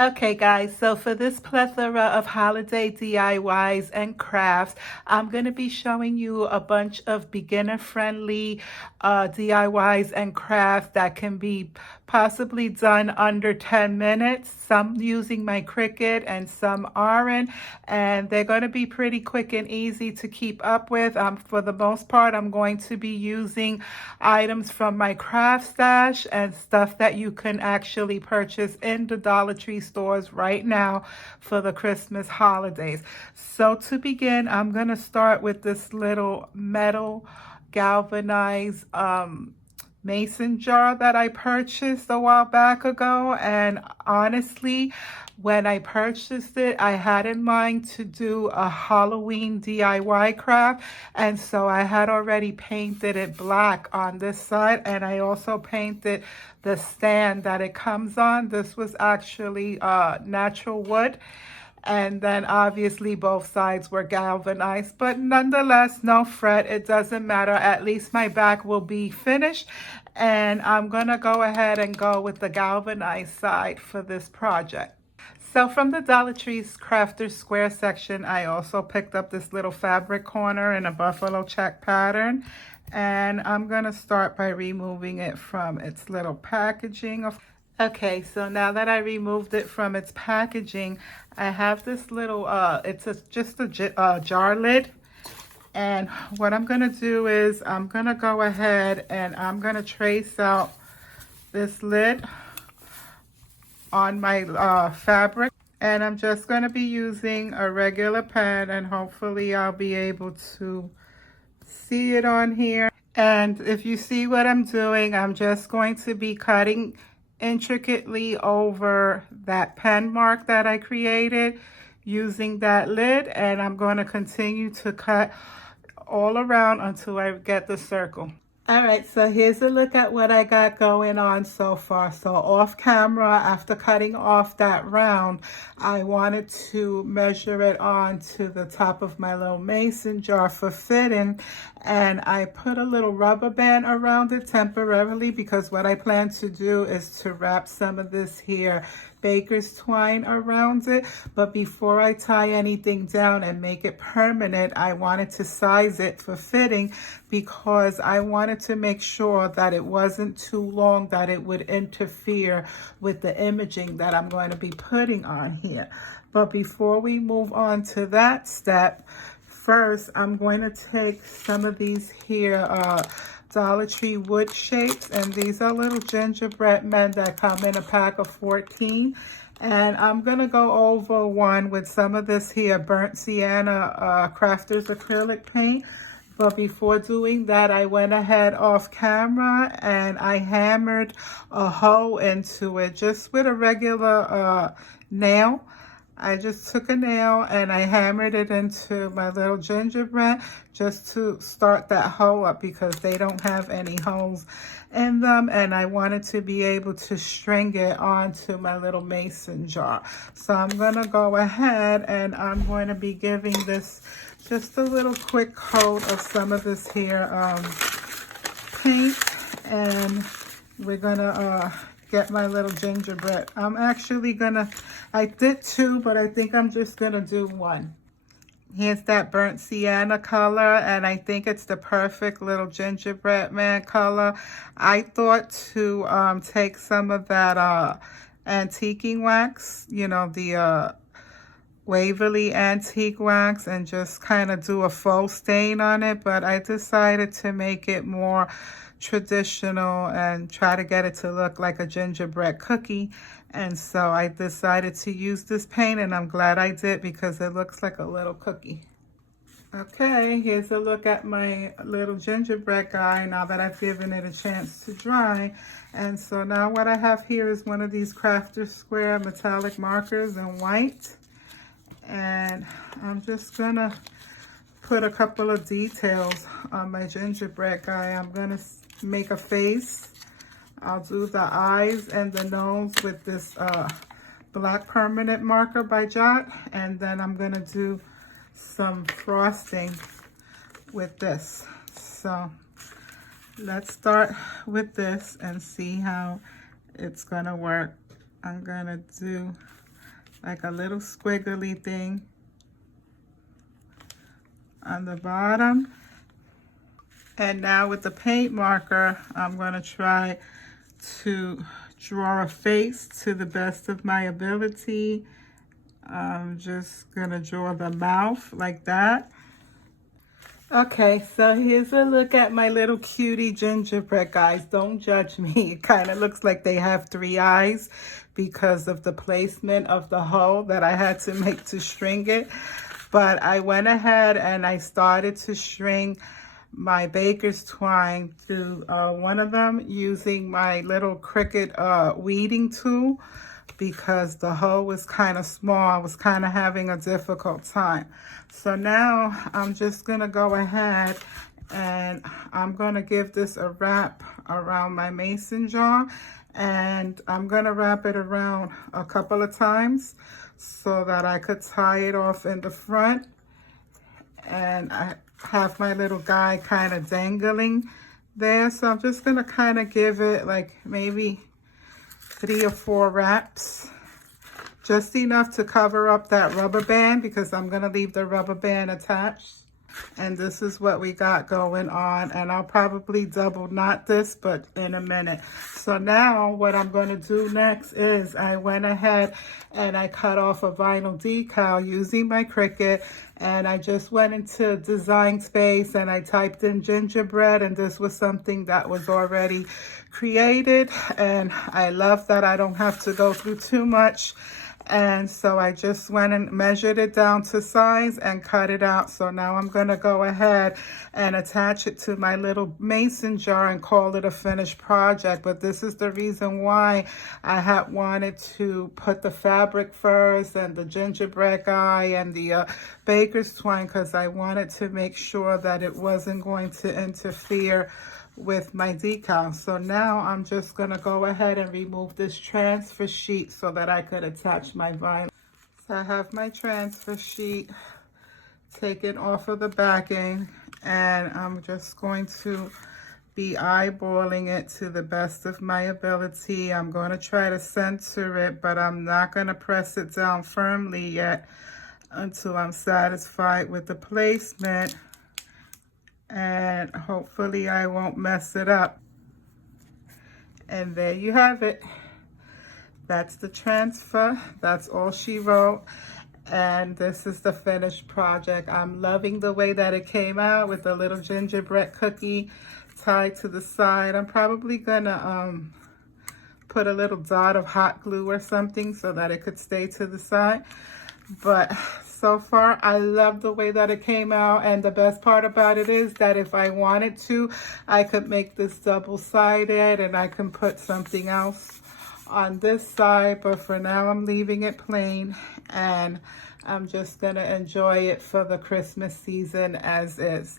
Okay guys, so for this plethora of holiday DIYs and crafts, I'm going to be showing you a bunch of beginner-friendly DIYs and crafts that can be possibly done under 10 minutes. Some using my Cricut and some aren't, and they're going to be pretty quick and easy to keep up with. For the most part, I'm going to be using items from my craft stash and stuff that you can actually purchase in the Dollar Tree stores right now for the Christmas holidays. So to begin, I'm going to start with this little metal galvanized mason jar that I purchased a while back ago. And honestly, when I purchased it, I had in mind to do a Halloween DIY craft. And so I had already painted it black on this side, and I also painted the stand that it comes on. This was actually natural wood. And then obviously both sides were galvanized, but nonetheless, no fret, it doesn't matter. At least my back will be finished, and I'm gonna go ahead and go with the galvanized side for this project. So from the Dollar Tree's Crafter's Square section, I also picked up this little fabric corner in a buffalo check pattern, and I'm gonna start by removing it from its little packaging. Okay, so now that I removed it from its packaging, I have this little, it's just a jar lid. And what I'm going to do is I'm going to go ahead and I'm going to trace out this lid on my fabric. And I'm just going to be using a regular pen, and hopefully I'll be able to see it on here. And if you see what I'm doing, I'm just going to be cutting intricately over that pen mark that I created using that lid, and I'm going to continue to cut all around until I get the circle. All right, so here's a look at what I got going on so far. So off camera, after cutting off that round, I wanted to measure it onto the top of my little mason jar for fitting. And I put a little rubber band around it temporarily because what I plan to do is to wrap some of this here baker's twine around it. But before I tie anything down and make it permanent, I wanted to size it for fitting because I wanted to make sure that it wasn't too long, that it would interfere with the imaging that I'm going to be putting on here. But before we move on to that step, first I'm going to take some of these here Dollar Tree wood shapes, and these are little gingerbread men that come in a pack of 14. And I'm gonna go over one with some of this here burnt sienna crafters acrylic paint. But before doing that, I went ahead off camera and I hammered a hole into it just with a regular nail. I just took a nail and I hammered it into my little gingerbread just to start that hole up because they don't have any holes in them, and I wanted to be able to string it onto my little mason jar. So I'm gonna go ahead and I'm going to be giving this just a little quick coat of some of this here paint, and we're gonna get my little gingerbread. I'm actually gonna, I did two, but I think I'm just gonna do one. Here's that burnt sienna color, and I think it's the perfect little gingerbread man color. I thought to take some of that antiquing wax, you know, the Waverly antique wax, and just kind of do a faux stain on it, but I decided to make it more traditional and try to get it to look like a gingerbread cookie. And so I decided to use this paint, and I'm glad I did because it looks like a little cookie. Okay, here's a look at my little gingerbread guy now that I've given it a chance to dry. And so now what I have here is one of these Crafter Square metallic markers in white. And I'm just gonna put a couple of details on my gingerbread guy. I'm gonna make a face. I'll do the eyes and the nose with this black permanent marker by Jot, and then I'm gonna do some frosting with this. So let's start with this and see how it's gonna work. I'm gonna do like a little squiggly thing on the bottom. And now with the paint marker, I'm going to try to draw a face to the best of my ability. I'm just going to draw the mouth like that. Okay, so here's a look at my little cutie gingerbread guys. Don't judge me. It kind of looks like they have 3 eyes because of the placement of the hole that I had to make to string it. But I went ahead and I started to string my baker's twine to one of them using my little cricut weeding tool, because the hole was kind of small. I was kind of having a difficult time. So now I'm just gonna go ahead and I'm gonna give this a wrap around my mason jar, and I'm gonna wrap it around a couple of times so that I could tie it off in the front. And I have my little guy kind of dangling there. So I'm just gonna kind of give it like maybe 3 or 4 wraps, just enough to cover up that rubber band, because I'm gonna leave the rubber band attached. And this is what we got going on, and I'll probably double knot this, but in a minute. So now what I'm going to do next is I went ahead and I cut off a vinyl decal using my Cricut, and I just went into design space and I typed in gingerbread, and this was something that was already created, and I love that I don't have to go through too much. And so I just went and measured it down to size and cut it out. So now I'm going to go ahead and attach it to my little mason jar and call it a finished project. But this is the reason why I had wanted to put the fabric first and the gingerbread guy and the baker's twine, because I wanted to make sure that it wasn't going to interfere with my decal. So now I'm just gonna go ahead and remove this transfer sheet so that I could attach my vinyl. So I have my transfer sheet taken off of the backing, and I'm just going to be eyeballing it to the best of my ability. I'm going to try to center it, but I'm not going to press it down firmly yet until I'm satisfied with the placement. And hopefully I won't mess it up. And there you have it. That's the transfer. That's all she wrote. And this is the finished project. I'm loving the way that it came out with the little gingerbread cookie tied to the side. I'm probably gonna put a little dot of hot glue or something so that it could stay to the side. But so far, I love the way that it came out. And the best part about it is that if I wanted to, I could make this double-sided and I can put something else on this side. But for now, I'm leaving it plain. And I'm just going to enjoy it for the Christmas season as is.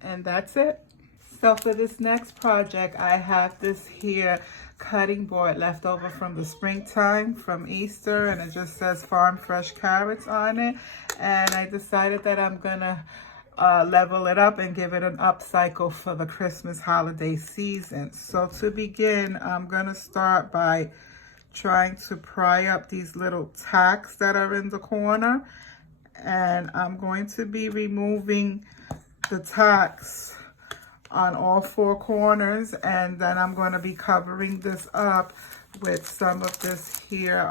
And that's it. So for this next project, I have this here cutting board left over from the springtime from Easter, and it just says farm fresh carrots on it. And I decided that I'm gonna level it up and give it an upcycle for the Christmas holiday season. So to begin, I'm gonna start by trying to pry up these little tacks that are in the corner, and I'm going to be removing the tacks on all 4 corners, and then I'm going to be covering this up with some of this here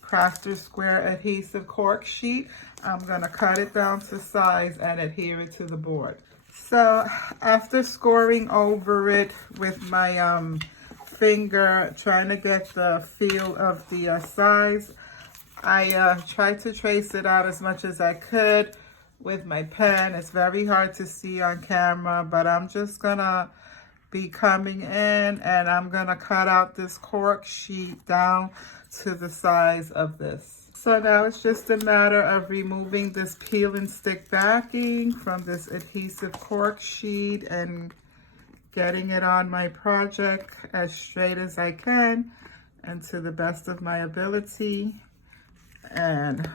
crafter square adhesive cork sheet. I'm going to cut it down to size and adhere it to the board. So after scoring over it with my finger, trying to get the feel of the size, I tried to trace it out as much as I could with my pen. It's very hard to see on camera, but I'm just gonna be coming in and I'm gonna cut out this cork sheet down to the size of this. So now it's just a matter of removing this peel and stick backing from this adhesive cork sheet and getting it on my project as straight as I can and to the best of my ability. And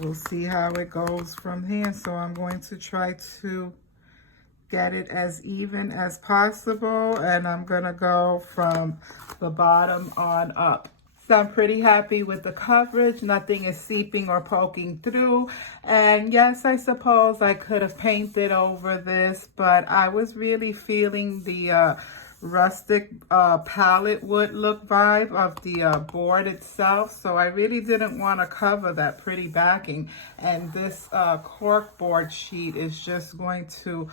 we'll see how it goes from here. So I'm going to try to get it as even as possible, and I'm gonna go from the bottom on up. So I'm pretty happy with the coverage. Nothing is seeping or poking through. And yes, I suppose I could have painted over this, but I was really feeling the rustic palette wood look vibe of the board itself. So I really didn't want to cover that pretty backing. And this cork board sheet is just going to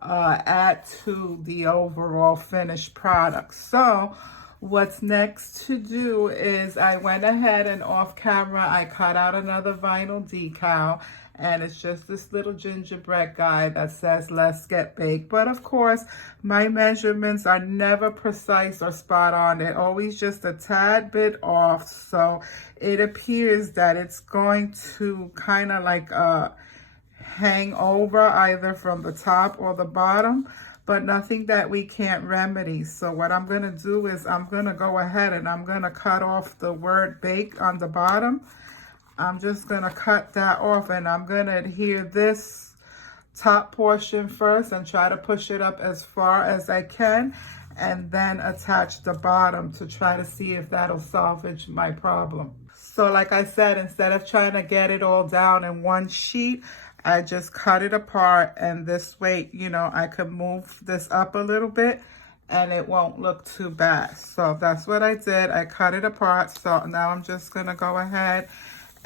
add to the overall finished product. So what's next to do is I went ahead and off camera, I cut out another vinyl decal, and it's just this little gingerbread guy that says, "Let's get baked." But of course, my measurements are never precise or spot on. They're always just a tad bit off. So it appears that it's going to kind of like hang over either from the top or the bottom, but nothing that we can't remedy. So what I'm going to do is I'm going to go ahead and I'm going to cut off the word bake on the bottom. I'm just going to cut that off, and I'm going to adhere this top portion first and try to push it up as far as I can, and then attach the bottom to try to see if that'll salvage my problem. So like I said, instead of trying to get it all down in one sheet, I just cut it apart, and this way, you know, I could move this up a little bit and it won't look too bad. So that's what I did. I cut it apart. So now I'm just going to go ahead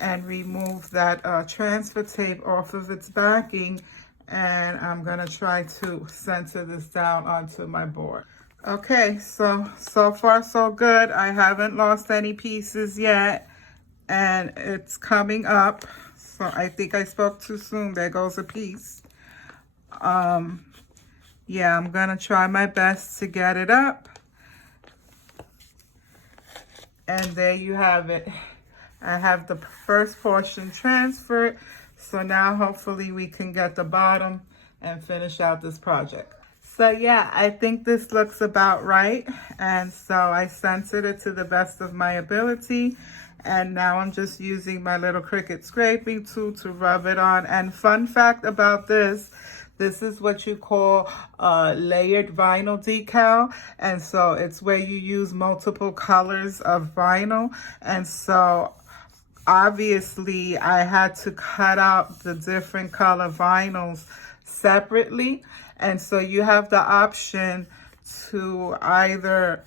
and remove that transfer tape off of its backing, and I'm going to try to center this down onto my board. Okay, so far so good. I haven't lost any pieces yet, and it's coming up. So I think I spoke too soon. There goes a piece. Yeah, I'm gonna try my best to get it up. And there you have it. I have the first portion transferred. So now hopefully we can get the bottom and finish out this project. So yeah, I think this looks about right. And so I centered it to the best of my ability. And now I'm just using my little Cricut scraping tool to rub it on. And fun fact about this is what you call layered vinyl decal. And so it's where you use multiple colors of vinyl. And so obviously I had to cut out the different color vinyls separately. And so you have the option to either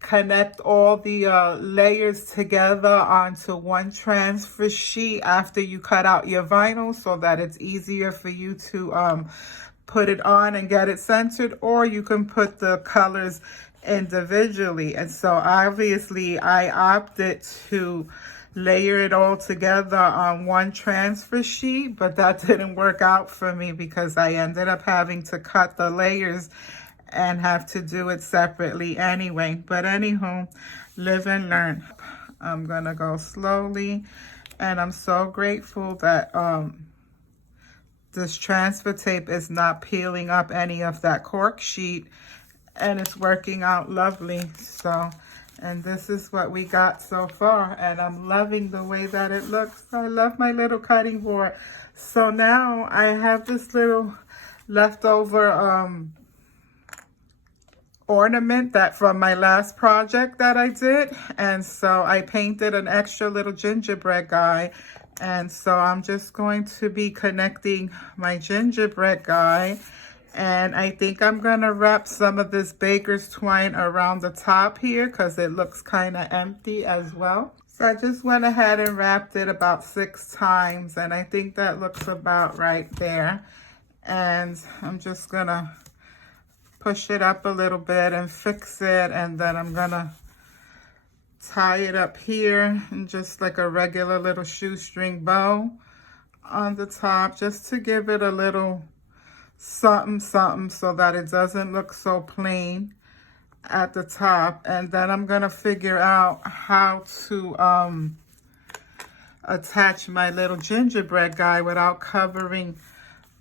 connect all the layers together onto one transfer sheet after you cut out your vinyl, so that it's easier for you to put it on and get it centered, or you can put the colors individually. And so obviously I opted to layer it all together on one transfer sheet, but that didn't work out for me because I ended up having to cut the layers and have to do it separately anyway. But anywho, live and learn. I'm gonna go slowly, and I'm so grateful that this transfer tape is not peeling up any of that cork sheet, and it's working out lovely. So, and this is what we got so far, and I'm loving the way that it looks. I love my little cutting board. So now I have this little leftover ornament that from my last project that I did, and so I painted an extra little gingerbread guy, and so I'm just going to be connecting my gingerbread guy, and I think I'm gonna wrap some of this baker's twine around the top here because it looks kind of empty as well. So I just went ahead and wrapped it about 6 times, and I think that looks about right there. And I'm just gonna push it up a little bit and fix it, and then I'm gonna tie it up here in just like a regular little shoestring bow on the top, just to give it a little something so that it doesn't look so plain at the top. And then I'm gonna figure out how to attach my little gingerbread guy without covering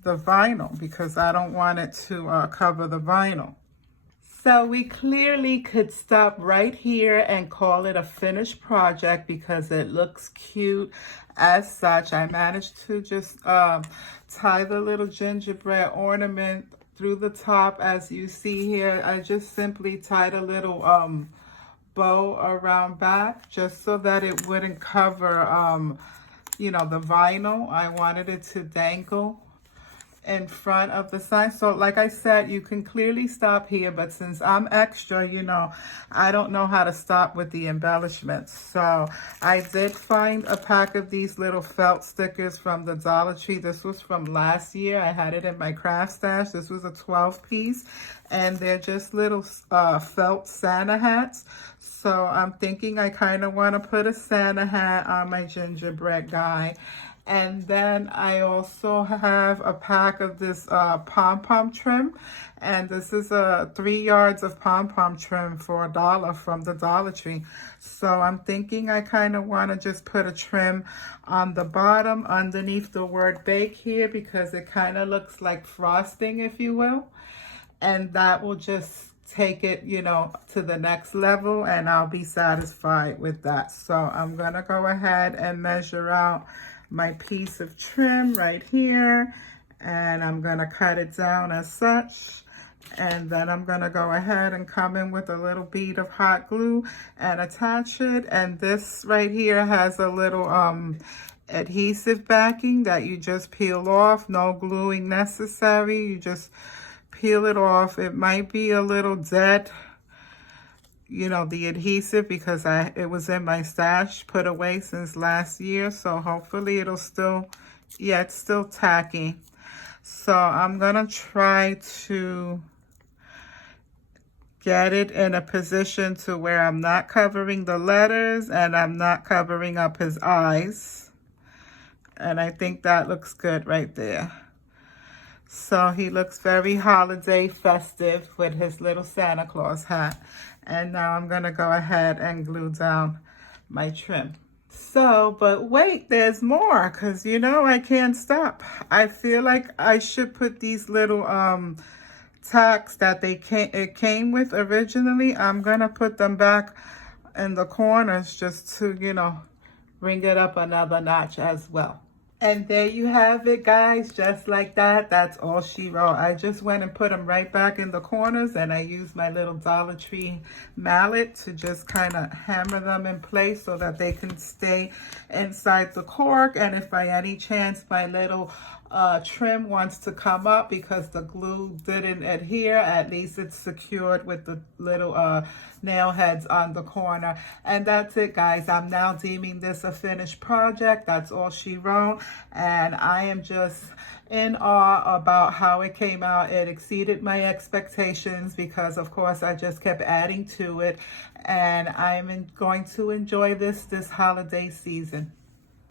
the vinyl, because I don't want it to cover the vinyl. So we clearly could stop right here and call it a finished project because it looks cute as such. I managed to just tie the little gingerbread ornament through the top as you see here. I just simply tied a little bow around back just so that it wouldn't cover, you know, the vinyl. I wanted it to dangle in front of the sign. So like I said, you can clearly stop here, but since I'm extra, you know, I don't know how to stop with the embellishments. So I did find a pack of these little felt stickers from the Dollar Tree. This was from last year. I had it in my craft stash. This was a 12 piece, and they're just little felt Santa hats. So I'm thinking I kind of want to put a Santa hat on my gingerbread guy. And then I also have a pack of this pom-pom trim. And this is 3 yards of pom-pom trim for $1 from the Dollar Tree. So I'm thinking I kind of want to just put a trim on the bottom underneath the word bake here, because it kind of looks like frosting, if you will. And that will just take it, you know, to the next level, and I'll be satisfied with that. So I'm going to go ahead and measure out my piece of trim right here, and I'm going to cut it down as such. And then I'm going to go ahead and come in with a little bead of hot glue and attach it. And this right here has a little adhesive backing that you just peel off. No gluing necessary. You just peel it off. It might be a little dead, you know, the adhesive, because it was in my stash, put away since last year. So hopefully it'll still, yeah, it's still tacky. So I'm gonna try to get it in a position to where I'm not covering the letters and I'm not covering up his eyes. And I think that looks good right there. So he looks very holiday festive with his little Santa Claus hat. And now I'm going to go ahead and glue down my trim. So, but wait, there's more, because, you know, I can't stop. I feel like I should put these little tacks that it came with originally. I'm going to put them back in the corners just to, you know, bring it up another notch as well. And there you have it, guys, just like that. That's all she wrote. I just went and put them right back in the corners, and I used my little Dollar Tree mallet to just kind of hammer them in place so that they can stay inside the cork. And if by any chance my little trim wants to come up because the glue didn't adhere, at least it's secured with the little nail heads on the corner. And that's it, guys. I'm now deeming this a finished project. That's all she wrote, and I am just in awe about how it came out. It exceeded my expectations because, of course, I just kept adding to it, and I'm going to enjoy this holiday season.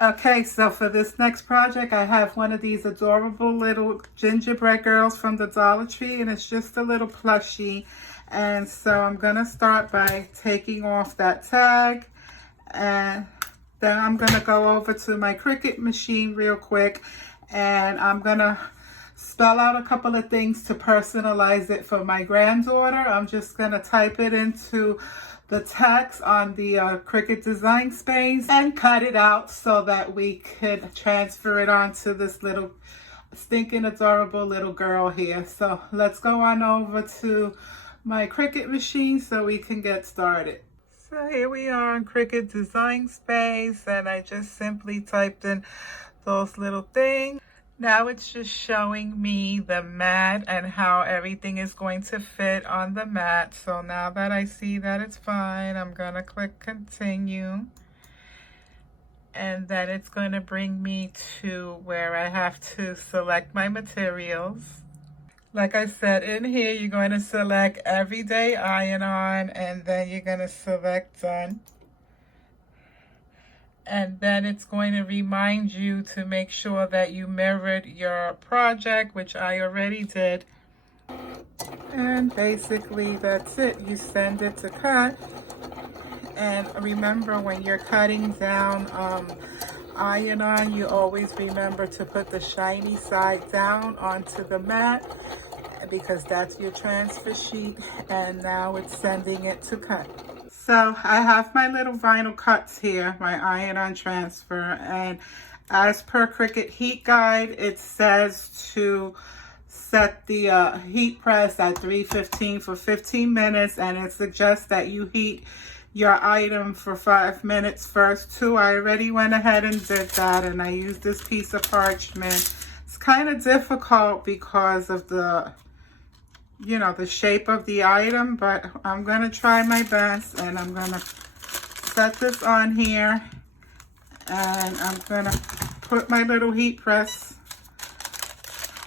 Okay, so for this next project, I have one of these adorable little gingerbread girls from the Dollar Tree, and it's just a little plushie. And so I'm going to start by taking off that tag, and then I'm going to go over to my Cricut machine real quick, and I'm going to spell out a couple of things to personalize it for my granddaughter. I'm just going to type it into the text on the Cricut design space and cut it out so that we could transfer it onto this little stinking adorable little girl here. So let's go on over to my Cricut machine so we can get started. So here we are on Cricut design space, and I just simply typed in those little things. Now it's just showing me the mat and how everything is going to fit on the mat. So now that I see that it's fine, I'm going to click continue. And then it's going to bring me to where I have to select my materials. Like I said, in here you're going to select everyday iron-on, and then you're going to select done. And then it's going to remind you to make sure that you mirrored your project, which I already did. And basically that's it. You send it to cut. And remember, when you're cutting down iron-on, you always remember to put the shiny side down onto the mat, because that's your transfer sheet. And now it's sending it to cut. So I have my little vinyl cuts here, my iron-on transfer, and as per Cricut heat guide, it says to set the heat press at 315 for 15 minutes, and it suggests that you heat your item for 5 minutes first too. I already went ahead and did that, and I used this piece of parchment. It's kind of difficult because of the, you know, the shape of the item, but I'm going to try my best, and I'm going to set this on here, and I'm going to put my little heat press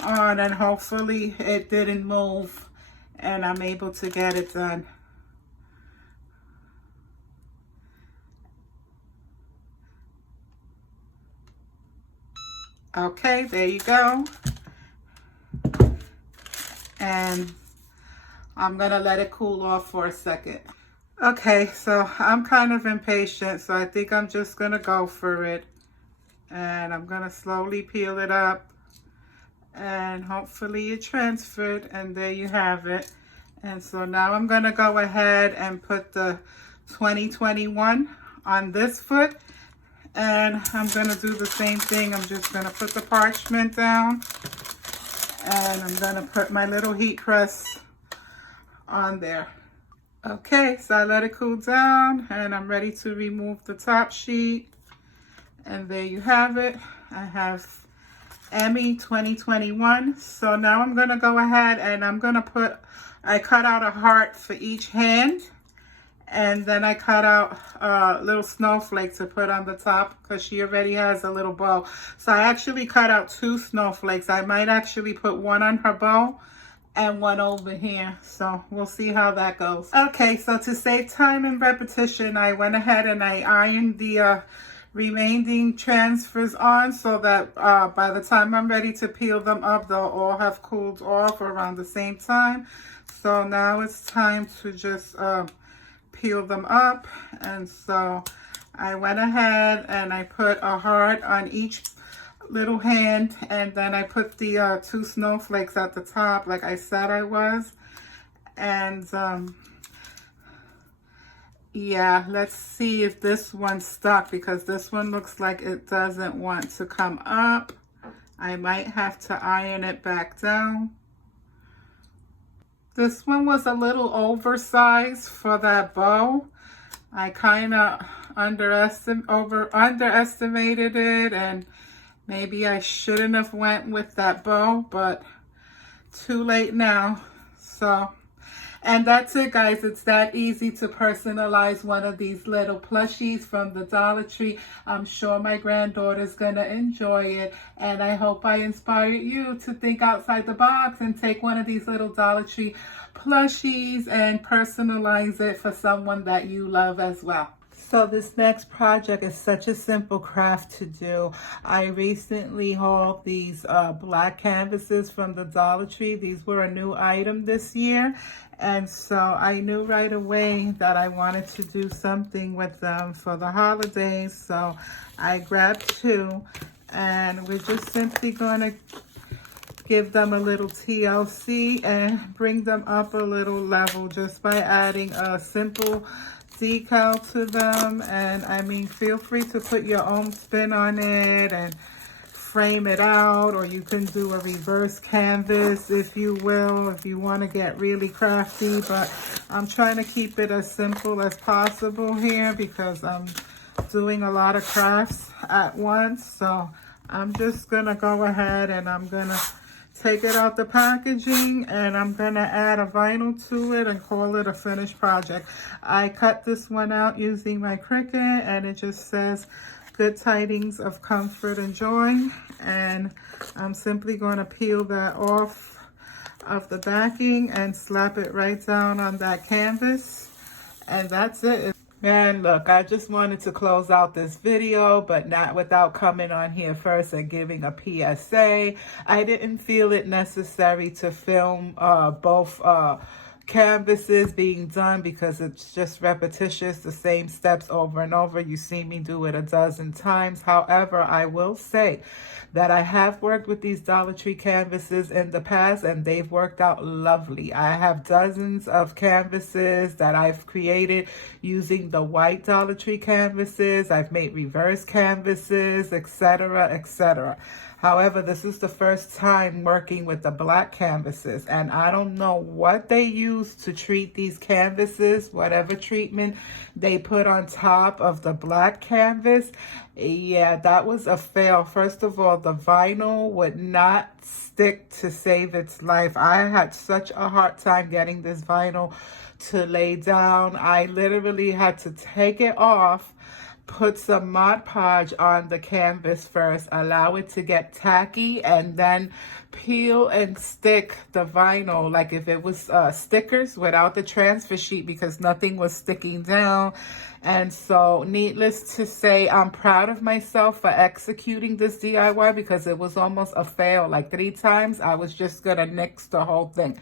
on, and hopefully it didn't move and I'm able to get it done. Okay, there you go. And I'm gonna let it cool off for a second. Okay, so I'm kind of impatient, so I think I'm just gonna go for it. And I'm gonna slowly peel it up, and hopefully it transferred, and there you have it. And so now I'm gonna go ahead and put the 2021 on this foot, and I'm gonna do the same thing. I'm just gonna put the parchment down, and I'm gonna put my little heat press on there. Okay, so I let it cool down, and I'm ready to remove the top sheet. And there you have it. I have Emmy 2021. So now I'm gonna go ahead and I'm gonna put, I cut out a heart for each hand, and then I cut out a little snowflake to put on the top because she already has a little bow. So I actually cut out 2 snowflakes. I might actually put one on her bow and one over here. So we'll see how that goes. Okay, so to save time and repetition, I went ahead and I ironed the remaining transfers on so that by the time I'm ready to peel them up, they'll all have cooled off around the same time. So now it's time to just peel them up. And so I went ahead and I put a heart on each little hand, and then I put the 2 snowflakes at the top like I said I was. And yeah, let's see if this one stuck, because this one looks like it doesn't want to come up. I might have to iron it back down. This one was a little oversized for that bow. I kind of underestimated it, and maybe I shouldn't have went with that bow, but too late now. So, and that's it, guys. It's that easy to personalize one of these little plushies from the Dollar Tree. I'm sure my granddaughter's gonna enjoy it, and I hope I inspired you to think outside the box and take one of these little Dollar Tree plushies and personalize it for someone that you love as well. So this next project is such a simple craft to do. I recently hauled these black canvases from the Dollar Tree. These were a new item this year. And so I knew right away that I wanted to do something with them for the holidays. So I grabbed 2, and we're just simply going to give them a little TLC and bring them up a little level just by adding a simple decal to them. And I mean, feel free to put your own spin on it and frame it out, or you can do a reverse canvas if you will, if you want to get really crafty. But I'm trying to keep it as simple as possible here because I'm doing a lot of crafts at once. So I'm just gonna go ahead and I'm gonna take it out the packaging, and I'm gonna add a vinyl to it and call it a finished project. I cut this one out using my Cricut, and it just says good tidings of comfort and joy. And I'm simply going to peel that off of the backing and slap it right down on that canvas, and that's it. Man, look, I just wanted to close out this video, but not without coming on here first and giving a PSA. I didn't feel it necessary to film both canvases being done because it's just repetitious, the same steps over and over. You see me do it a dozen times. However, I will say that I have worked with these Dollar Tree canvases in the past, and they've worked out lovely. I have dozens of canvases that I've created using the white Dollar Tree canvases. I've made reverse canvases, etc., etc. However, this is the first time working with the black canvases, and I don't know what they use to treat these canvases, whatever treatment they put on top of the black canvas. Yeah, that was a fail. First of all, the vinyl would not stick to save its life. I had such a hard time getting this vinyl to lay down. I literally had to take it off, put some Mod Podge on the canvas first, allow it to get tacky, and then peel and stick the vinyl like if it was stickers without the transfer sheet, because nothing was sticking down. And so needless to say, I'm proud of myself for executing this DIY, because it was almost a fail. Like 3 times I was just gonna nix the whole thing.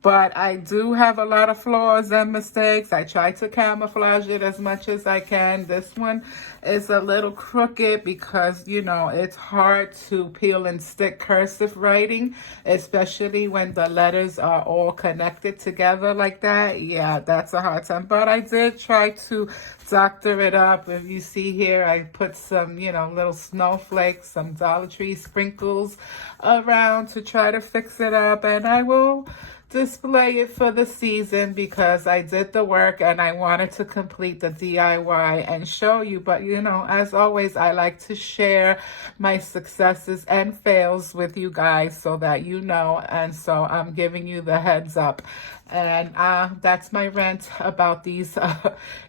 But I do have a lot of flaws and mistakes. I try to camouflage it as much as I can. This one is a little crooked because, you know, it's hard to peel and stick cursive writing, especially when the letters are all connected together like that. Yeah, that's a hard time. But I did try to doctor it up. If you see here, I put some, you know, little snowflakes, some Dollar Tree sprinkles around to try to fix it up. And I will display it for the season because I did the work and I wanted to complete the DIY and show you. But you know, as always, I like to share my successes and fails with you guys so that you know, and so I'm giving you the heads up. And that's my rant about these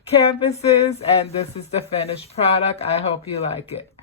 canvases, and this is the finished product. I hope you like it.